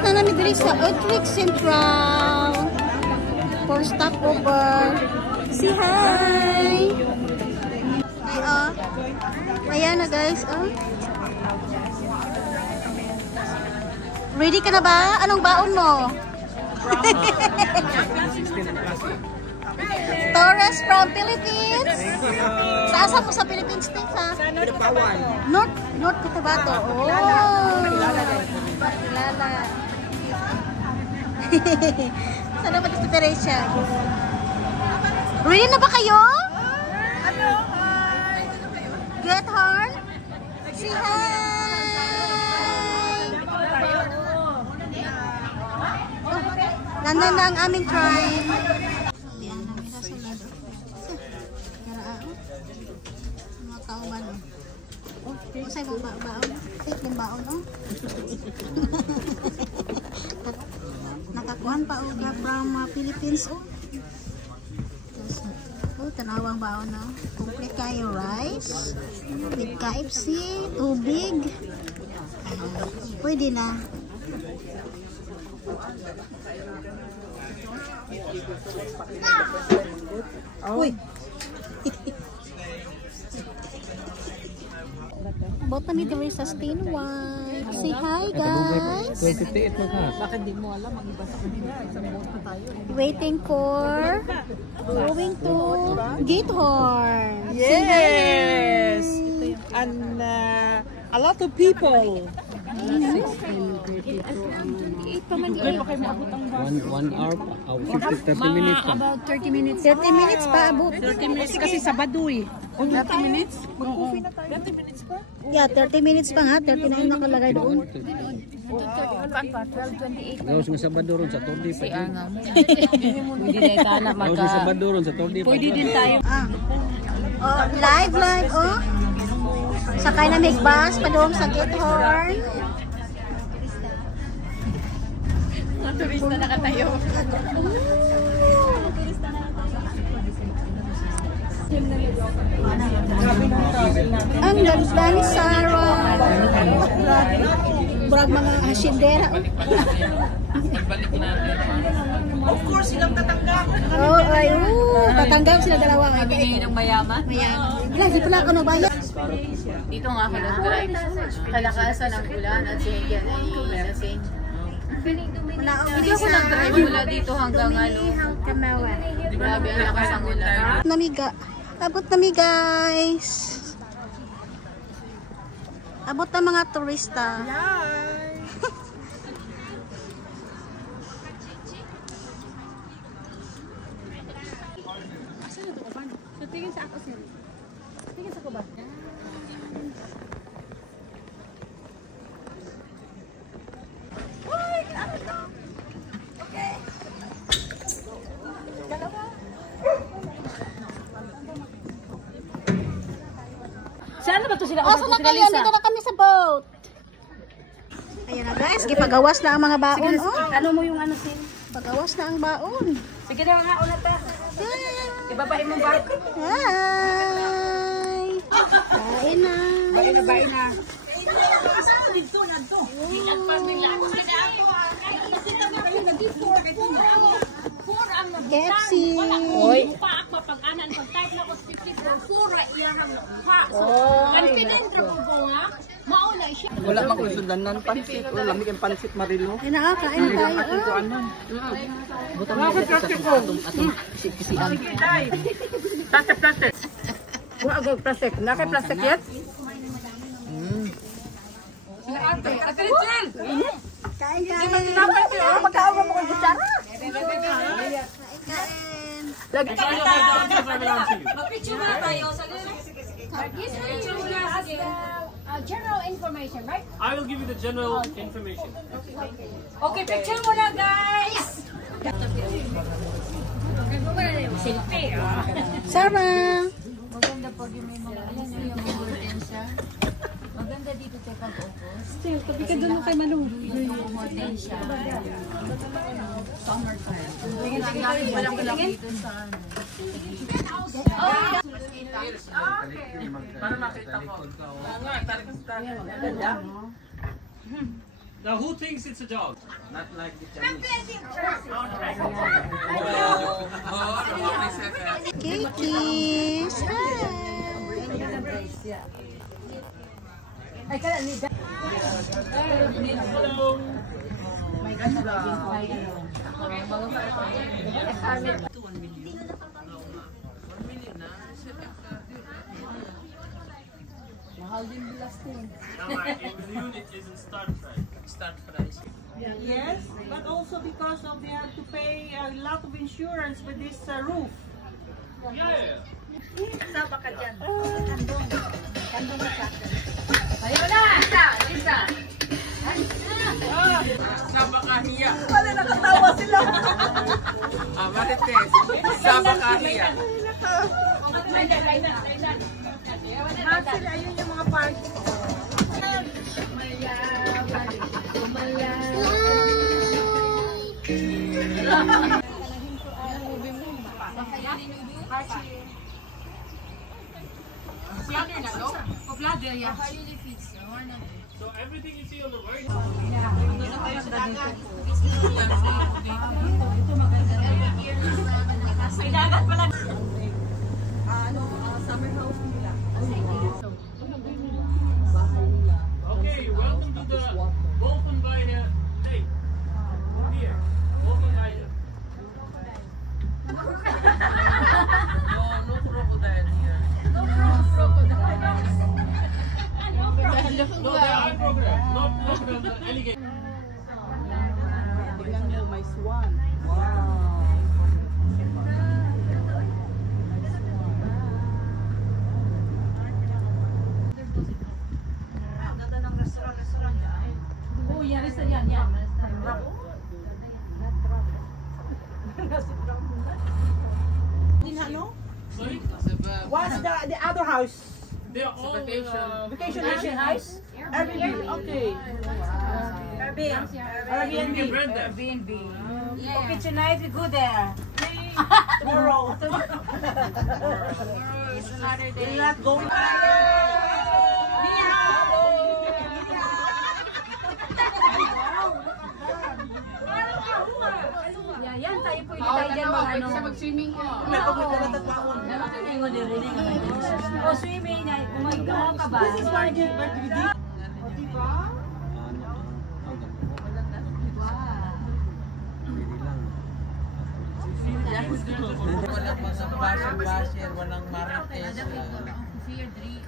Dapat na namin diri sa Utrecht Central for stopover. Say hi! Ay, ayan na guys, Ready ka na ba? Anong baon mo? Torres from Philippines. Saan po sa Philippines din ha? North Cotabato. Oh. Kilala. Sana ba si Teresa? Ready na ba kayo? Get horn? Say hi! Nandun na ang aming tribe. Ayan, nakita sa lado. Mga kauman. Masay mong baon. Take mong baon, Nakakuhan pa from Philippines, tanawang baon, Complete kayo rice with KFC, tubig. Pwede na. Uy. About na dito sa Stain White. Say hi guys. Bakit di mo alam ang iba sa kanila? Isang boat na tayo. Waiting for going to Gatehorn. Yes! And a lot of people. 1 hour pa. 30 minutes pa. About 30 minutes. 30 minutes pa abot. 30 minutes kasi Sabado eh. 30 minutes? Mag-coffee na tayo. 30 minutes pa? Yeah, 30 minutes pa nga. 30 na yung nakalagay doon. 12:28. Gawin nga Sabado ron sa Tordi pa. Pwede na itala Gawin nga Sabado ron sa Tordi pa. Pwede din tayo. Live. Sakay na may bus pa doon sa Gatehorn. Turista na nakatayo. Ang ganda ni Sarah. Brag mga hasyendera. Of course, silang tatanggap. Tatanggap sila dalawa. Sabi ng mayaman? Mayaman. Ilan, di pala ako nabayad. Dito nga ako nag-drive. Kalakasan ng ulan at si Indian ay lasing. Hindi ako nag-drive mula dito hanggang grabe ang lakas ng ulan. Abot na guys. Abot na mga turista. Tingin sa ako sir. Tingin sa ko ba? Saan ba ito sila? Saan na kayo? Dito na kami sa boat. Ayan na guys, gipagawas na ang mga baon. Ano mo yung ano sin? Pagawas na ang baon. Sige na nga, una ta. Ibabain mo ba? Hi! Kain na. Bain na. KFC. Oy. Wala mang kusundanan pansit. Wala lamig ang pansit Marilo. Kain na kain na tayo. Buta mo sa atong kisian. Plastic. Wa agad plastic. Nakay plastic yet? Ate Rachel. Kain. Magkaawa mo kung kutsara. Lagi tayo. Mag-picture muna tayo. General information, right? I will give you the general information. Okay, picture muna guys! Sarah! Maganda pag yung may mga alam nyo yung mga hortensya. Maganda dito tayo pag-upos. Tabi ka doon kay Manu. Yung hortensya. Summertime. Ang walang dito sa ano. Para makita ko. Nga, tarik tayo. Now, who thinks it's a dog? Not like the Chinese. Kikis! Now, in June, it isn't start price. Yes, but also because of they have to pay a lot of insurance for this roof. Yeah. Ayaw na! Lisa! Sabakahiya. Wala nakatawa sila. Marites. Sabakahiya. Lahat sila, ayun yung mga party. So everything you see on the right. Okay, welcome to the Wolfenweide Lake. Here, Wolfenweide. No crocodile here. No, there are crocodiles, not crocodiles, but alligators. Tingnan mo, may swan. Oo, yan. Yan. Sorry? What's the other house? They're all Vacation house? Airbnb. Okay. you can rent them. Okay, tonight we go there. Tomorrow. We're not going. Yan, tayo pwede tayo dyan mag Mag-swimming ka. Oh, swimming na. Oh my God, ka ba? This is where we did. Walang mga basher-basher, walang marites. Fear, dream.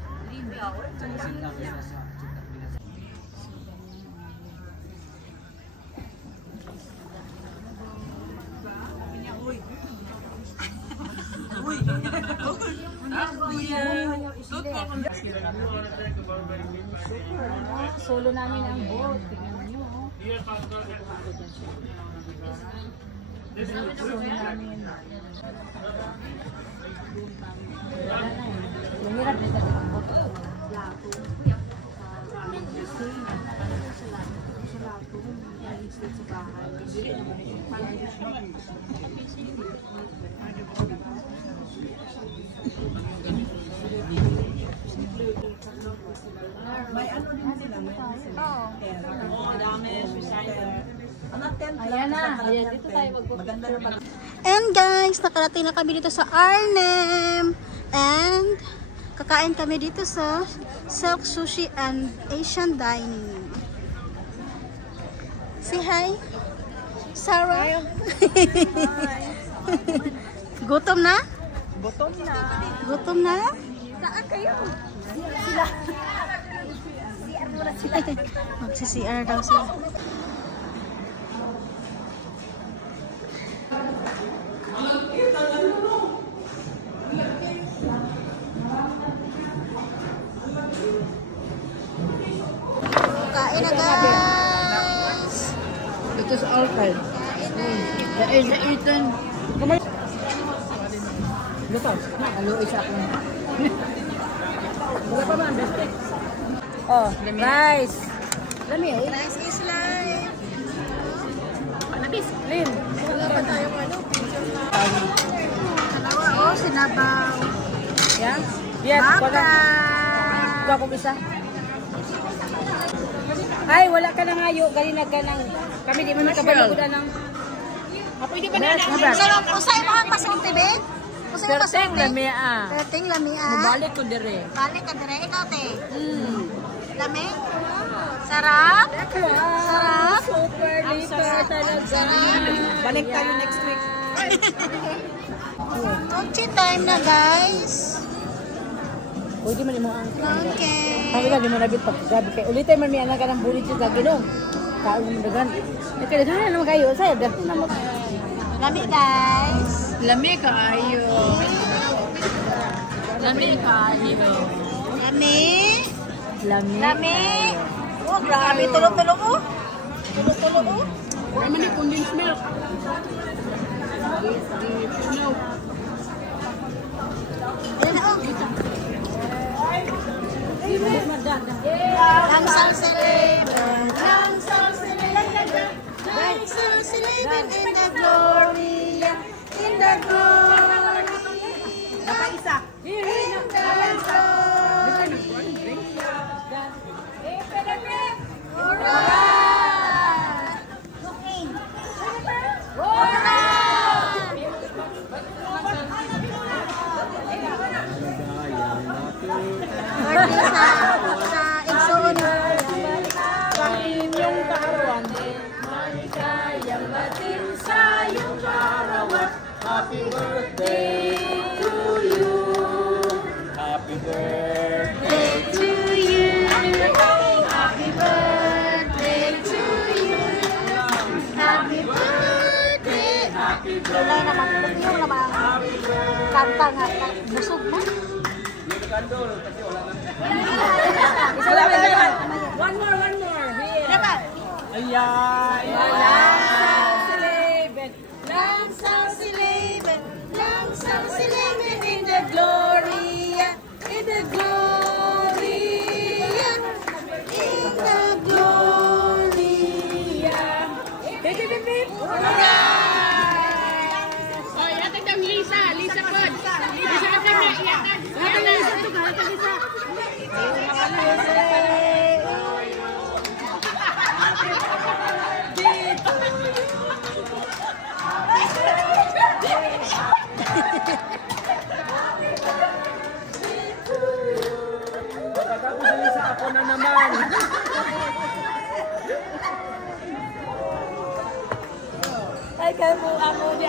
Solo namin ang boat. Tingnan nyo. Solo namin. Mahirap din kasi ang boat. May ano din sila. Ayan na. Ayan, dito tayo magpupunta. And guys, nakarating na kami dito sa Arnhem. And kakain kami dito sa Silk Sushi and Asian Dining. Say hi, Sarah. Gutom na? Gutom na? Saan kayo? Sila. CR muna sila. Magsi-CR daw sila. Kain na guys! Ito sa archive. Dahil na itan. Kamay. Ito. Alo isa ko. Wala pa man. Oh, rice. Lami eh. Rice is life! Anabis. Lin. Wala pa tayong ano, picture na. Dalawa, oh, sinabaw. Yan. Yes. Baka! Kuha ko isa. Ay, wala ka na ngayo. Galinag ka ng... Kami di man nakabaligudan ng... Pwede ba na? Usay mo ang pasulti, Ben? Usay mo pasulti? Perting lamia. Balik ko dire. Balik ka dire. Ikaw, te. Lami? Sarap? Sarap? Super lipa talaga. Balik tayo next week. Mochi time na, guys. Pwede man mo ang... Okay. Kami lagi mo nabit pag gabi kay ulitin man mi anak ka ng bulit sa ginom. Kaon mo dagan. Kaya dagan naman kayo saya dahil na mag. Lami, guys. Lami kaayo. Lami kaayo. Lami. Lami. Lami. Oh, grabe. Tulog-tulog, oh. Tulog-tulog, oh. Wala man yung condensed milk. Ayan na, oh. Langsang celebrate, langsang celebrate, langsang celebrate in the glory, in the glory, in the sa igsoon. Yung kaarawan. Happy birthday to you. Happy birthday To you, happy birthday to you, happy birthday, happy birthday. Wala naman, yung naman, kanta nga, busog mo. One more. Here. Dapat. Ayan! Langsang silibin, langsang silibin in the glory, in the glory, in the glory. Oy, atag dang Lisa pod. Lisa ka na iyakan. Lisa to ka Lisa. Ako na naman! Ay, kamu ako di